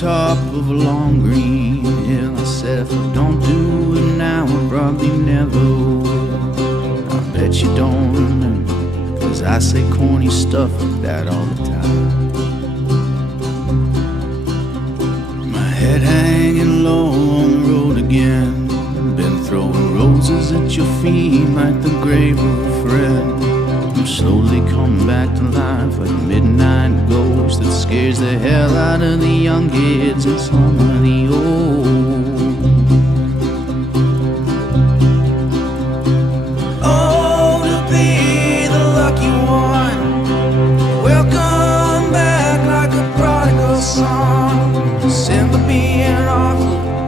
top of a long green hill. I said if I don't do it now, I probably never will. I bet you don't remember, 'cause I say corny stuff like that all the time. My head hanging low on the road again. Been throwing roses at your feet like the grave of a friend. I'm slowly coming back to life like a midnight ghost that scares the hell out of the young kids and some of the old. Oh, to be the lucky one, welcome back like a prodigal son. Simply being off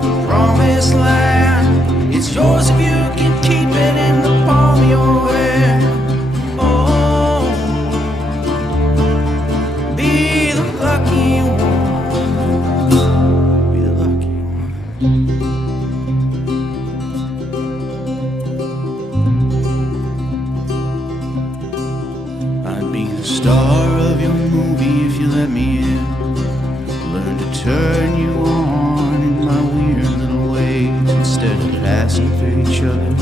the promised land. It's yours if you can keep it in the palm of your hand. Star of your movie if you let me in. Learn to turn you on in my weird little ways. Instead of passing for each other,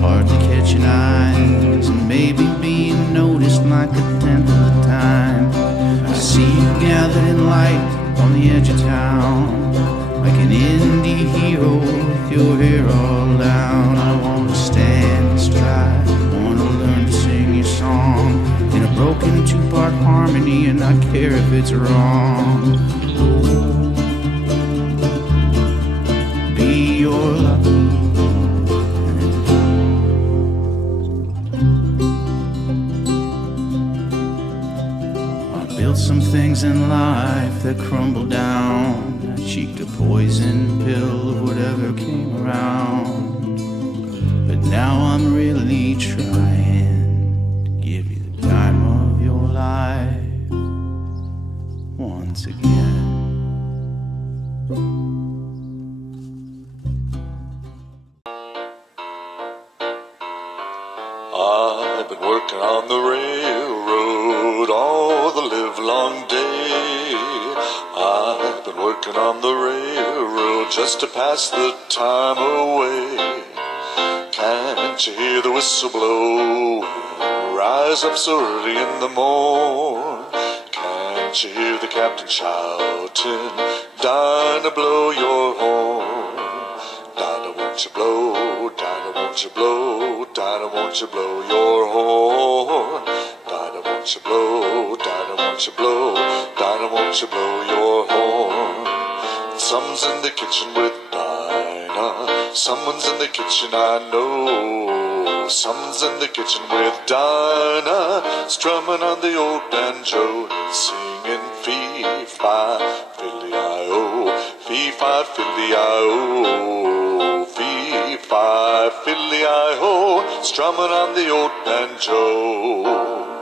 hardly catching eyes, and maybe being noticed like a tenth of the time. I see you gathered in light on the edge of town, like an indie hero with your hair all down. I wanna stand and stride, wanna learn to sing your song in a broken two-part harmony, and not care if it's wrong. Be your lucky. I built some things in life that crumbled down. I cheeked a poison pill of whatever came around. But now I'm really trying to give you time of your life once again. I've been working on the railroad all the livelong day. I've been working on the railroad just to pass the time away. Can't you hear the whistle blow? Rise up so early in the morn. Can't you hear the captain shouting? Dinah, blow your horn. Dinah, won't you blow? Dinah, won't you blow? Dinah, won't you blow your horn? Dinah, won't you blow? Dinah, won't you blow? Dinah, won't you blow your horn? Someone's in the kitchen with Dinah. Someone's in the kitchen, I know. Someone's in the kitchen with Dinah, strumming on the old banjo and singing fee-fi, fiddly-I-o, fee-fi, fiddly-I-o, fee-fi, fiddly-I-ho, strumming on the old banjo.